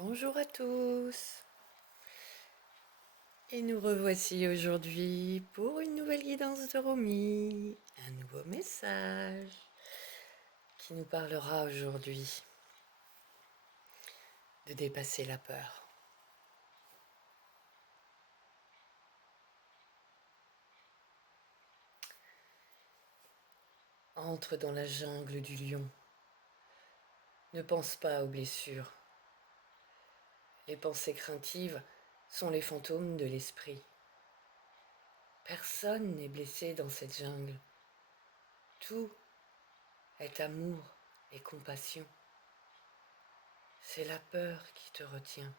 Bonjour à tous et nous revoici aujourd'hui pour une nouvelle guidance de Romy, un nouveau message qui nous parlera aujourd'hui de dépasser la peur. Entre dans la jungle du lion. Ne pense pas aux blessures. Les pensées craintives sont les fantômes de l'esprit. Personne n'est blessé dans cette jungle. Tout est amour et compassion. C'est la peur qui te retient,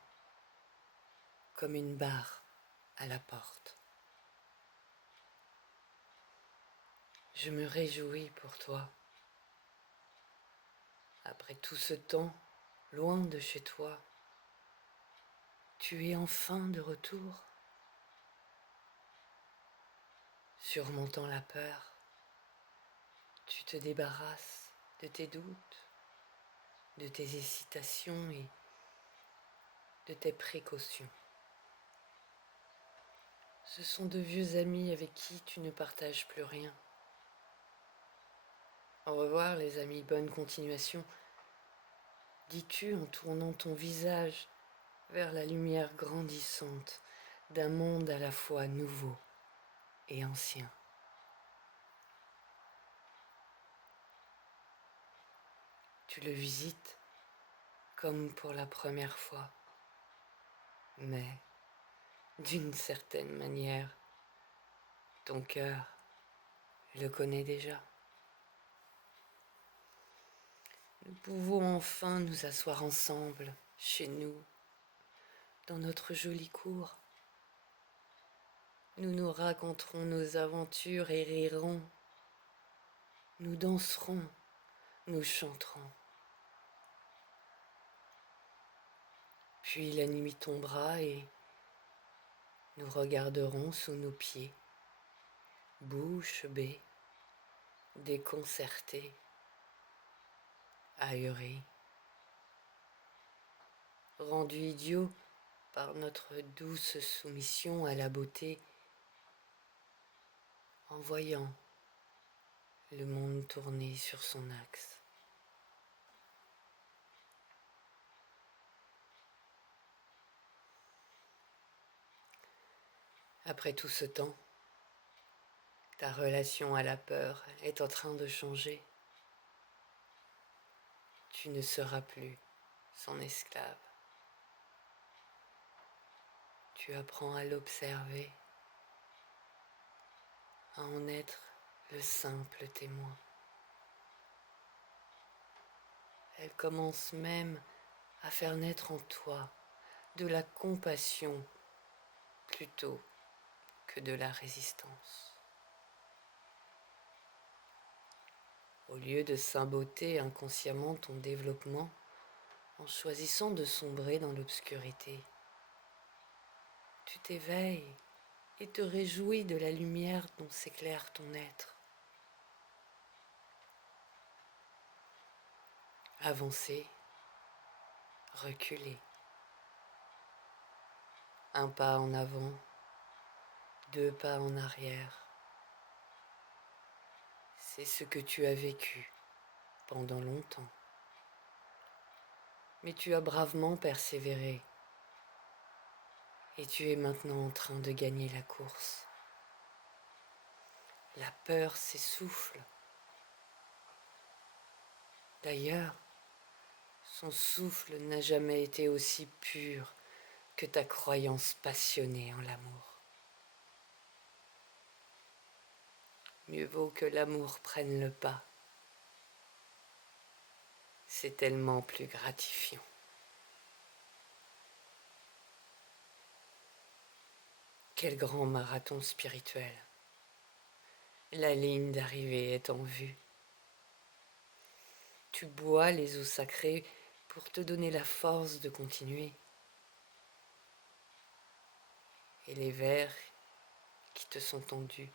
comme une barre à la porte. Je me réjouis pour toi. Après tout ce temps, loin de chez toi, tu es enfin de retour. Surmontant la peur, tu te débarrasses de tes doutes, de tes hésitations et de tes précautions. Ce sont de vieux amis avec qui tu ne partages plus rien. Au revoir les amis, bonne continuation, dis-tu en tournant ton visage vers la lumière grandissante d'un monde à la fois nouveau et ancien. Tu le visites comme pour la première fois, mais d'une certaine manière, ton cœur le connaît déjà. Nous pouvons enfin nous asseoir ensemble, chez nous, dans notre jolie cour. Nous nous raconterons nos aventures et rirons. Nous danserons, nous chanterons. Puis la nuit tombera et nous regarderons sous nos pieds, bouche bée, déconcertés, ahuris, rendus idiots par notre douce soumission à la beauté, en voyant le monde tourner sur son axe. Après tout ce temps, ta relation à la peur est en train de changer. Tu ne seras plus son esclave. Tu apprends à l'observer, à en être le simple témoin. Elle commence même à faire naître en toi de la compassion plutôt que de la résistance. Au lieu de saboter inconsciemment ton développement en choisissant de sombrer dans l'obscurité, tu t'éveilles et te réjouis de la lumière dont s'éclaire ton être. Avancer, reculer. Un pas en avant, deux pas en arrière. C'est ce que tu as vécu pendant longtemps. Mais tu as bravement persévéré et tu es maintenant en train de gagner la course. La peur s'essouffle. D'ailleurs, son souffle n'a jamais été aussi pur que ta croyance passionnée en l'amour. Mieux vaut que l'amour prenne le pas. C'est tellement plus gratifiant. Quel grand marathon spirituel. La ligne d'arrivée est en vue. Tu bois les eaux sacrées pour te donner la force de continuer. Et les vers qui te sont tendus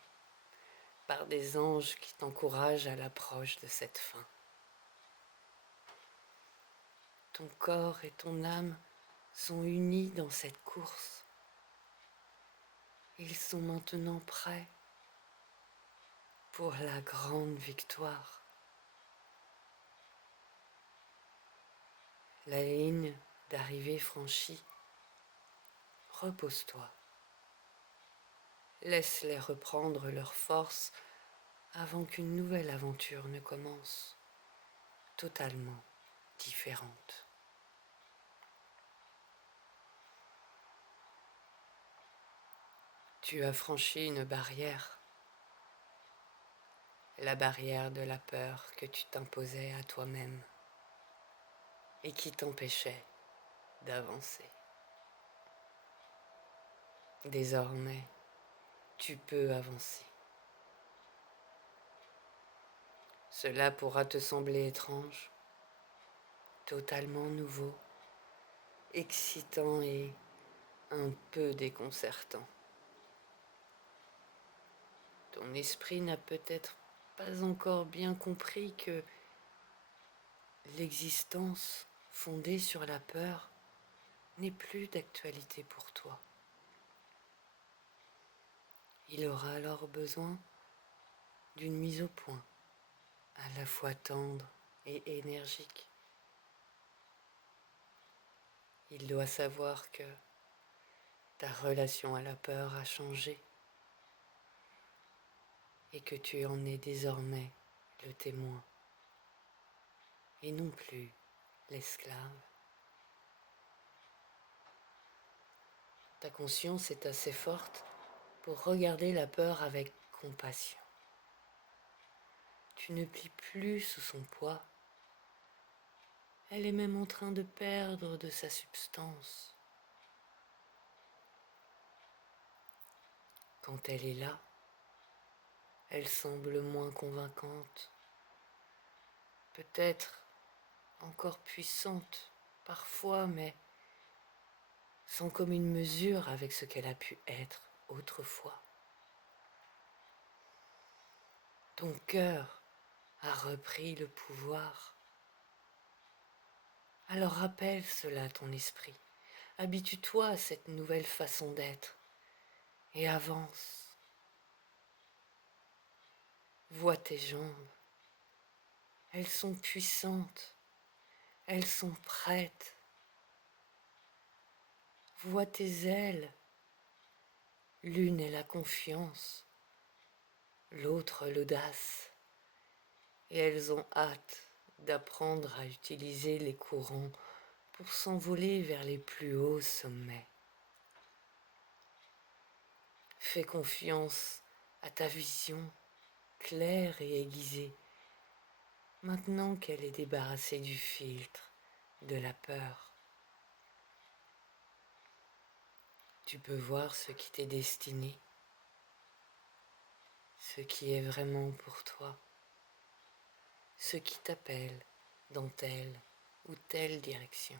par des anges qui t'encouragent à l'approche de cette fin. Ton corps et ton âme sont unis dans cette course. Ils sont maintenant prêts pour la grande victoire. La ligne d'arrivée franchie, repose-toi. Laisse-les reprendre leur force avant qu'une nouvelle aventure ne commence, totalement différente. Tu as franchi une barrière, la barrière de la peur que tu t'imposais à toi-même et qui t'empêchait d'avancer. Désormais, tu peux avancer. Cela pourra te sembler étrange, totalement nouveau, excitant et un peu déconcertant. Ton esprit n'a peut-être pas encore bien compris que l'existence fondée sur la peur n'est plus d'actualité pour toi. Il aura alors besoin d'une mise au point, à la fois tendre et énergique. Il doit savoir que ta relation à la peur a changé et que tu en es désormais le témoin et non plus l'esclave. Ta conscience est assez forte pour regarder la peur avec compassion. Tu ne plies plus sous son poids. Elle est même en train de perdre de sa substance. Quand elle est là, elle semble moins convaincante, peut-être encore puissante parfois, mais sans commune mesure avec ce qu'elle a pu être autrefois. Ton cœur a repris le pouvoir. Alors rappelle cela à ton esprit. Habitue-toi à cette nouvelle façon d'être et avance. Vois tes jambes. Elles sont puissantes. Elles sont prêtes. Vois tes ailes. L'une est la confiance, l'autre l'audace. Et elles ont hâte d'apprendre à utiliser les courants pour s'envoler vers les plus hauts sommets. Fais confiance à ta vision claire et aiguisée, maintenant qu'elle est débarrassée du filtre de la peur. Tu peux voir ce qui t'est destiné, ce qui est vraiment pour toi, ce qui t'appelle dans telle ou telle direction.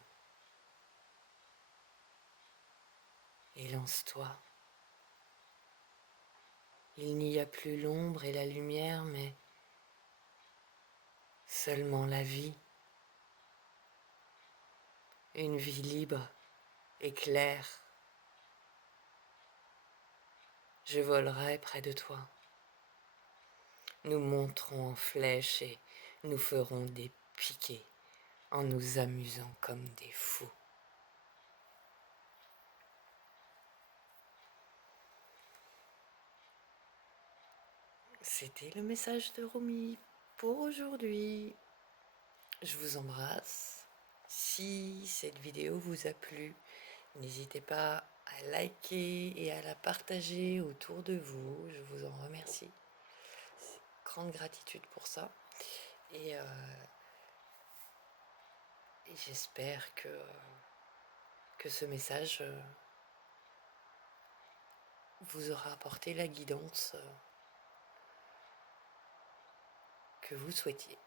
Et lance-toi. Il n'y a plus l'ombre et la lumière, mais seulement la vie. Une vie libre et claire. Je volerai près de toi. Nous monterons en flèche et nous ferons des piquets en nous amusant comme des fous. C'était le message de Romy pour aujourd'hui. Je vous embrasse. Si cette vidéo vous a plu, n'hésitez pas à liker et à la partager autour de vous. Je vous en remercie. Grande gratitude pour ça. Et j'espère que ce message vous aura apporté la guidance que vous souhaitiez.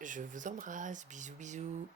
Je vous embrasse, bisous bisous.